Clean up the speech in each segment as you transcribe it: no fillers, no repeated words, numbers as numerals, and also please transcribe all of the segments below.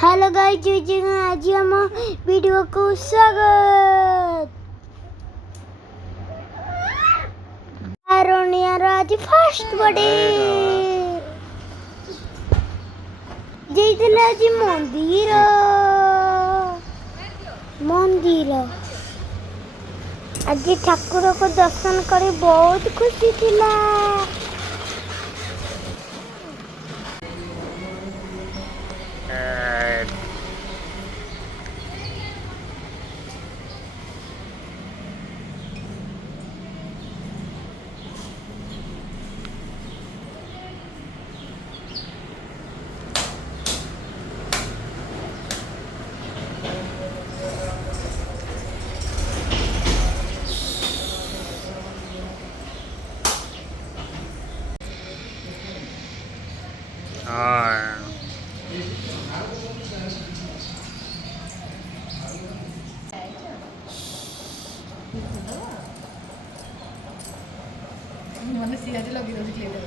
Hello guys, आज हम video को स्वागत। आरोनिया आज फर्स्ट बर्थडे जेइतले आज मंदिर आज ठाकुर को दर्शन कर बहुत खुशी थिला। મને સિયાજી લગી રહ્યો છે એટલે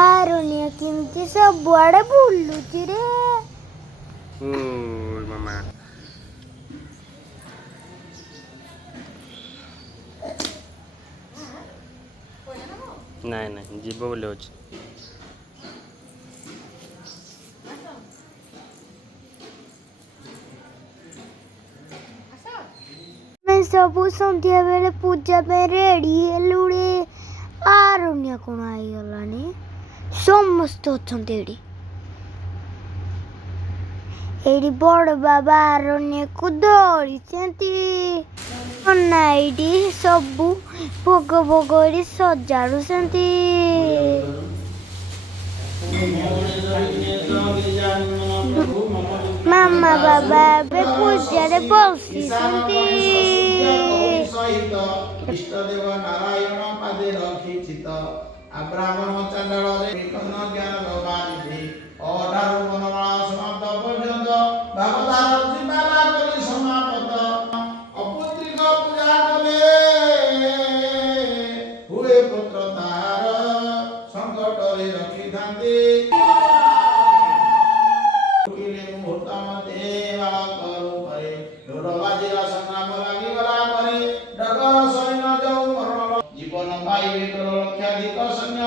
आरोनिया केमती सब बड़े बुल्लुची रे। मामा ନାଇଁ ନାଇଁ ଯିବ ବୋଲି ଅଛି। मैं सबू संध्या बेले पूजा पे रेडी हेलुड़े। आरोनिया कौन आई गलानी समस्त अछंती एडी एडी बड़ बाबा आरोनिया को दौड़ी सेंती नाइडी सबू भोग भोग एडी सजाड़ू सेंती। मामा बाबा बे पूजा रे बसी सेंती इष्टदेव नारायण पादे रखिचित ब्राह्मण चंडल विकर्ण ज्ञान भगवान अठारु मनमाला समाप्त पर्यंत भगवतार जीवाला करी समाप्त अपुत्रिक पूजा कले हुए पुत्र तार संकट रे रखी थांती किले मुहूर्त मते वाला करू परे डोरबाजीरा संग्राम लागि वाला करे डगर सैन्य जाऊ मरण जीवन पाइबे तोर लक्षाधिक सैन्य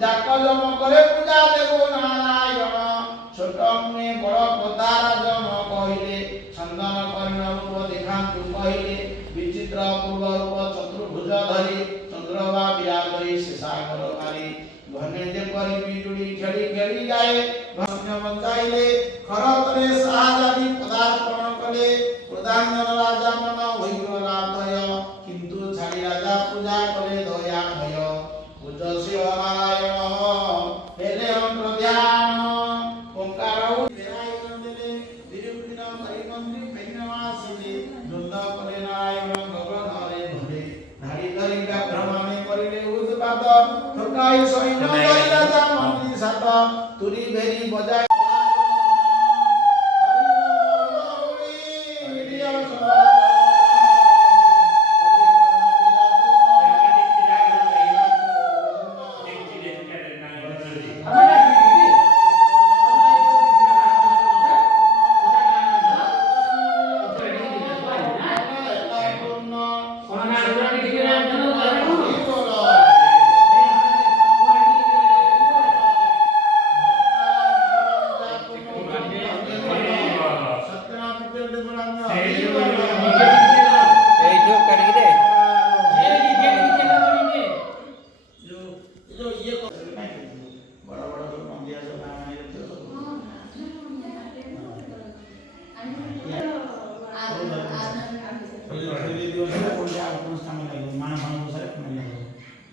जाक जम करे पूजा देव नारायण छोट मुए बड़ पतार जन कहिले चंदन कर्ण रूप देखांतु कहिले विचित्र पूर्व रूप चतुर्भुज धरि चंद्रवा विराजई शेषागर कारी घने जे परि बिजुड़ी खेली खेली जाए भस्म बंचाइले खरतरे साहाजादी पदार्पण कले प्रधान राजा मन होइगला दय किंतु छाड़ी राजा पूजा करे दया भय पूजसी नारायण हेले अंतर ध्यान ओंकार विराय नंदले दिरुपिन परिमंत्री पैनवासिले द्वंद करे नारायण गगन रे भले धारी धरी भ्रमणे करिले उद्पात ठकाई सैन्य धरि राजा मंत्री सात तुरी भेरी बजाय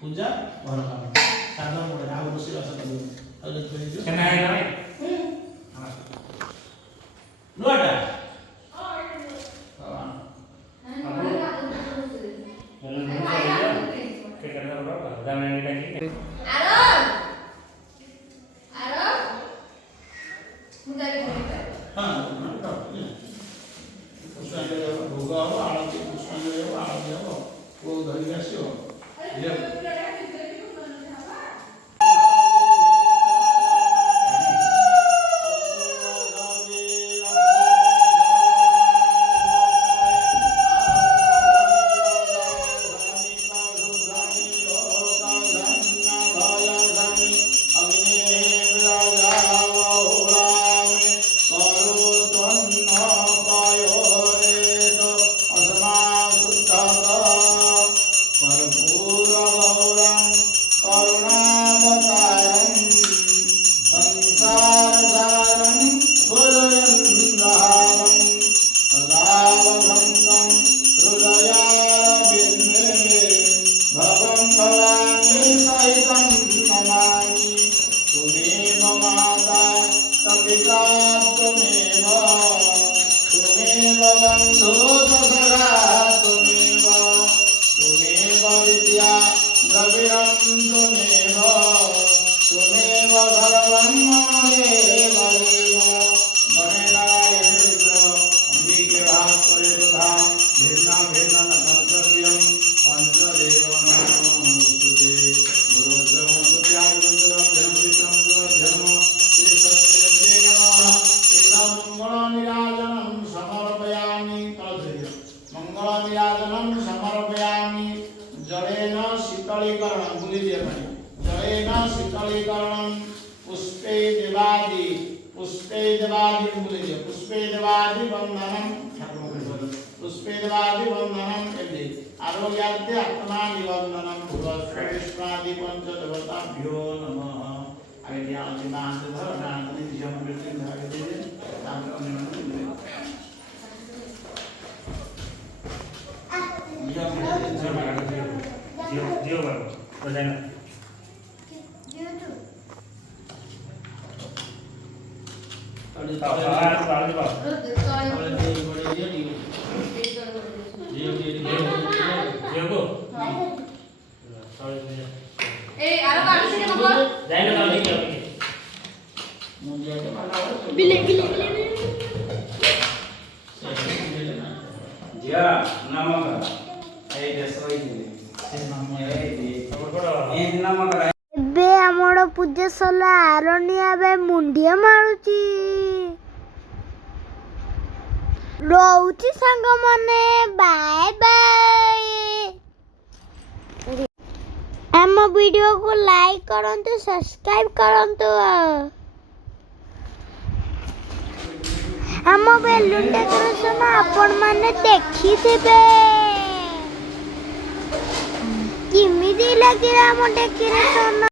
पूजा घर काम साधन पड़े आउ रोषे रस नुआटा ହଁ ପୁଷ୍ପାଞ୍ଜଳି ହେବ ଭୋଗ ହେବ ଆଳତି ପୁଷ୍ପାଞ୍ଜଳି ହେବ ଆଳତି ହେବ ପୁଅକୁ ଧରିକି ଆସିବ जलेन शीतलीकरणं बुलिजिए भाई जलेन शीतलीकरणं पुष्पे देवादि बुलिजिए पुष्पे देवादि वंदनम पुष्पे देवादि वंदनम एवं आरोग्यार्थे आत्मा निवंदनम भूष्णादि पंच देवताभ्यो नमः आइडिया जिनांत धरनांत निजम वृत्ति धागे दे ताम्र निमन जियो बाबू तो जाना ଏବେ ଆମର ପୂଜା ସରିଲା ଆରଣ୍ୟ ଏବେ ମୁଣ୍ଡିଆ ମାରୁଛି ରହୁଛି ସାଙ୍ଗମାନେ ବାଏ ବାଏ ଆମ ଭିଡ଼ିଓକୁ ଲାଇକ୍ କରନ୍ତୁ ସବସ୍କ୍ରାଇବ୍ କରନ୍ତୁ ଆମ ବେଲୁନ ଡେକୋରେସନ ଆପଣମାନେ ଦେଖିଥିବେ କେମିତି ଲାଗିଲା ଆମ ଡେକୋରେସନ